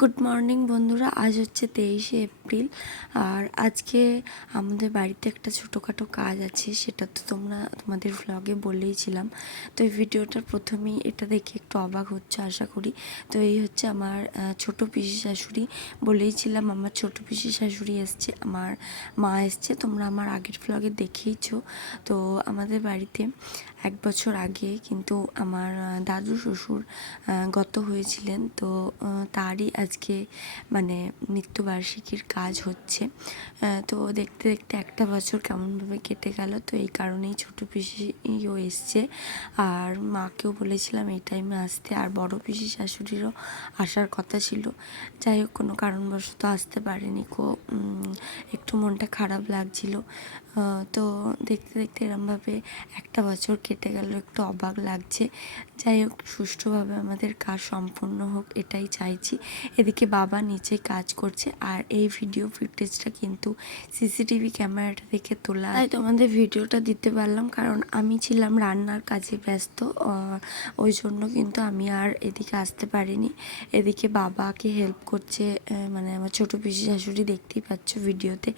Good morning বন্ধুরা, আজ হচ্ছে 23শে এপ্রিল। আর আজকে আমাদের বাড়িতে একটা ছোটোখাটো কাজ আছে, সেটা তো তোমাদের ভ্লগে বলেইছিলাম। তো এই ভিডিওটার প্রথমেই এটা দেখে একটু অবাক হচ্ছে আশা করি। তো এই হচ্ছে আমার ছোট পিসি শাশুড়ি। বলেইছিলাম আমার ছোট পিসি শাশুড়ি এসছে, আমার মা এসছে, তোমরা আমার আগের ভ্লগে দেখেইছো। তো আমাদের বাড়িতে 1 বছর আগে কিন্তু আমার দাদু শ্বশুর গত হয়েছিলেন। তো তারই আজকে মানে মৃত্যুবার্ষিকীর কাজ হচ্ছে। তো দেখতে দেখতে একটা বছর কেমনভাবে কেটে গেল। তো এই কারণেই ছোটো পিসিও এসছে, আর মাকেও বলেছিলাম এই টাইমে আসতে। আর বড় পিসি শাশুড়িরও আসার কথা ছিল, যাই হোক কোনো কারণবশত আসতে পারেনি। একটু মনটা খারাপ লাগছিল। তো দেখতে দেখতে এরমভাবে একটা বছর কেটে গেল, একটু অবাক লাগছে। যাই হোক সুষ্ঠুভাবে আমাদের কাজ সম্পূর্ণ হোক এটাই চাইছি। এদিকে বাবা নিচে কাজ করছে, আর এই ভিডিও ফুটেজটা কিন্তু সিসিটিভি ক্যামেরাটা দেখে তোলা, তাই তোমাদের ভিডিওটা দিতে পারলাম, কারণ আমি ছিলাম রান্নার কাজে ব্যস্ত। ওই জন্য কিন্তু আমি আর এদিকে আসতে পারিনি। এদিকে বাবাকে হেল্প করছে মানে আমার ছোটো পিসি শাশুড়ি, দেখতেই পাচ্ছ ভিডিওতে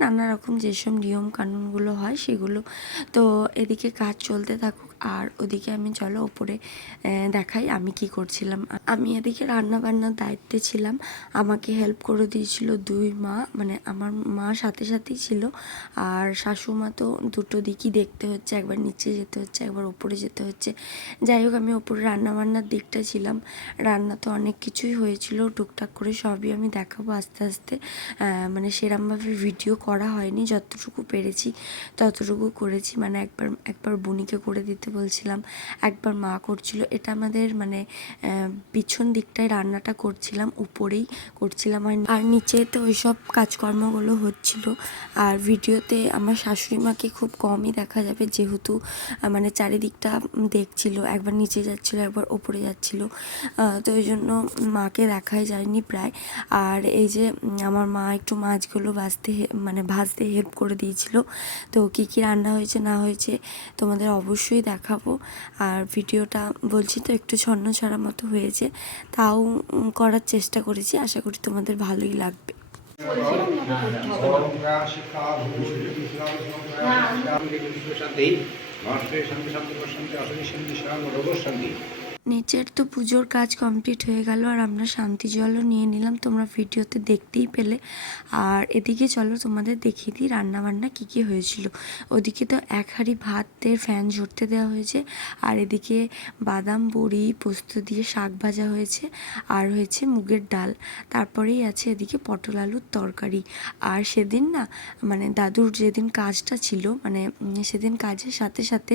নানা রকম যেসব নিয়ম কানুনগুলো হয় সেগুলো। তো এদিকে কাজ চলতে থাকুক, আর ওদিকে আমি চলো ওপরে দেখাই আমি কি করছিলাম। আমি এদিকে রান্না বান্নার দায়িত্বে ছিলাম, আমাকে হেল্প করে দিয়েছিল 2 মা, মানে আমার মা সাথে সাথেই ছিল, আর শাশুমা তো দুটো দিকই দেখতে হচ্ছে, একবার নিচে যেতে হচ্ছে, একবার ওপরে যেতে হচ্ছে। যাই হোক আমি ওপরে রান্না বান্নার দিকটা ছিলাম। রান্না তো অনেক কিছুই হয়েছিল, টুকটাক করে সবই আমি দেখাবো আস্তে আস্তে। মানে সেরমভাবে ভিডিও করা হয়নি, যতটুকু পেরেছি ততটুকু করেছি। মানে একবার বুনিকে করে দিতে বলছিলাম, একবার মা করছিল। এটা আমাদের মানে পিছন দিকটায় রান্নাটা করছিলাম, উপরেই করছিলাম, আর নিচে তো ওইসব কাজকর্মগুলো হচ্ছিল। আর ভিডিওতে আমার শাশুড়ি মাকে খুব কমই দেখা যাবে, যেহেতু মানে চারিদিকটা দেখছিল, একবার নিচে যাচ্ছিল, একবার ওপরে যাচ্ছিল। তো ওই জন্য মাকে দেখাই যায়নি প্রায়। আর এই যে আমার মা একটু মাছগুলো ভাজতে হেল্প করে দিয়েছিল। তো কী কী রান্না হয়েছে না হয়েছে তোমাদের অবশ্যই দেখাবো। আর ভিডিওটা বলছি তো একটু ছন্নছাড়া মতো হয়েছে, তাও করার চেষ্টা করেছি, আশা করি তোমাদের ভালোই লাগবে। নিচের তো পুজোর কাজ কমপ্লিট হয়ে গেল, আর আমরা শান্তি জলও নিয়ে নিলাম, তোমরা ভিডিওতে দেখতেই পেলে। আর এদিকে চলো তোমাদের দেখিয়ে দিই রান্নাবান্না কী কী হয়েছিল। ওদিকে তো 1 হাঁড়ি ভাতের ফ্যান ঝরতে দেওয়া হয়েছে, আর এদিকে বাদাম বড়ি পোস্ত দিয়ে শাক ভাজা হয়েছে, আর হয়েছে মুগের ডাল। তারপরেই আছে এদিকে পটল আলুর তরকারি। আর সেদিন না মানে দাদুর যেদিন কাজটা ছিল, মানে সেদিন কাজের সাথে সাথে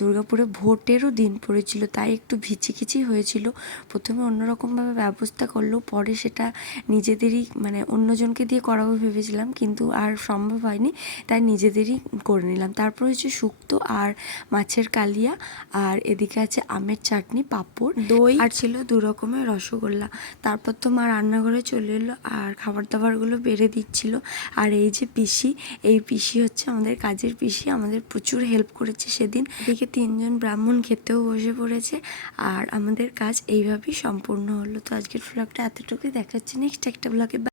দুর্গাপুরে ভোটেরও দিন পড়েছিল, তাই একটু ভিচিখিচি হয়েছিল। প্রথমে অন্যরকমভাবে ব্যবস্থা করলেও পরে সেটা নিজেদেরই মানে অন্যজনকে দিয়ে করাবো ভেবেছিলাম, কিন্তু আর সম্ভব হয়নি, তাই নিজেদেরই করে নিলাম। তারপর হচ্ছে শুক্তো আর মাছের কালিয়া, আর এদিকে আছে আমের চাটনি, পাঁপড়, দই, আর ছিল 2 রকমের রসগোল্লা। তারপর তো মা রান্নাঘরে চলে এলো আর খাবার দাবারগুলো বেড়ে দিচ্ছিল। আর এই যে পিসি, এই পিসি হচ্ছে আমাদের কাজের পিসি, আমাদের প্রচুর হেল্প করেছে সেদিন। এদিকে 3 জন ব্রাহ্মণ খেতেও বসে পড়েছে, আর আমাদের কাজ এইভাবেই সম্পূর্ণ হলো। তো আজকের ভ্লগটা এতটুকুই, দেখাচ্ছি নেক্সট একটা ভ্লগে।